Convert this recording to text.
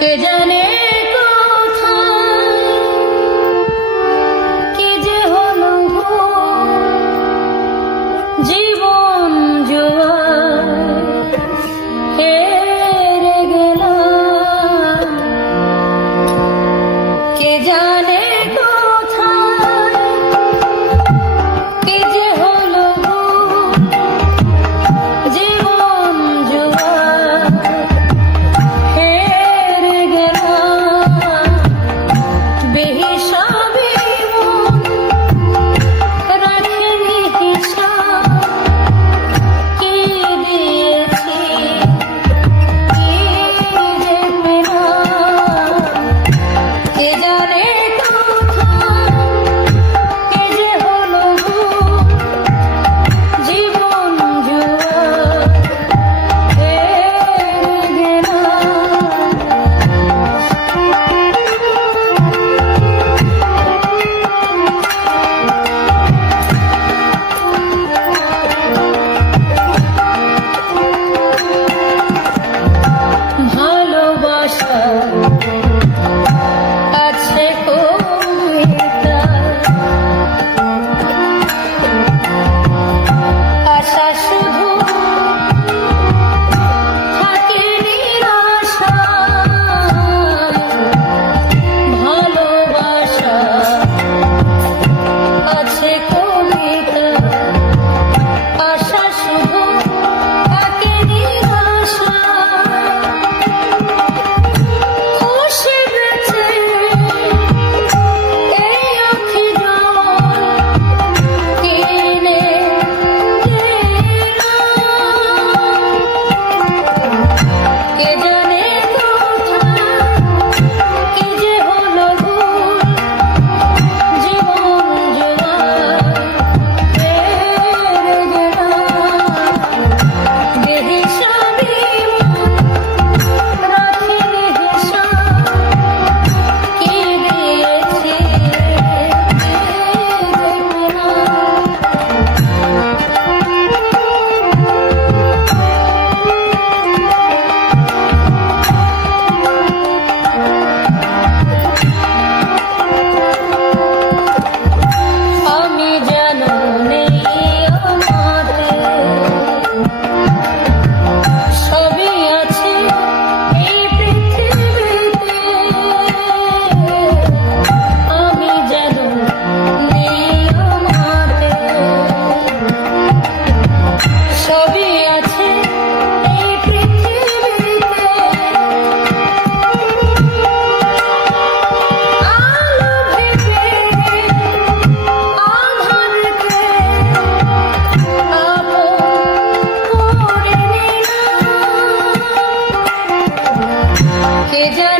কে জানে কোথায় কি যে হলো জীবন জোয়ার হেরে গেলাম। কে জানে কোথায় কি যে হলো জীবন জোয়ার হেরে গেলাম। বেহিসাবি মন রাখেনি হিসাব, কি দিয়েছি কি যে পেলাম। কে জানে কোথায় কি যে হলো জীবন জোয়ার হেরে গেলাম। ভালোবাসা আছে কবিতা, আশা শুধু থাকে নিরাশা। ভালোবাসা আছে কবিতা, আশা শুধু থাকে নিরাশা। খুশি বেঁচে এই আঁখি জল কিনে কে জানে কোথায় কি যে হলো জীবন জোয়ার হেরে গেলাম। বেহিসাবি মন রাখেনি হিসাব, কি দিয়েছি কি যে পেলাম। আমি যেন নেই আমাতে, সবই আছে এই পৃথিবীতে। আমি যেন নেই আমাতে, সবই আছে এই পৃথিবীতে। আলো ভেবে আধারকে আপন করে নিলাম। কে জানে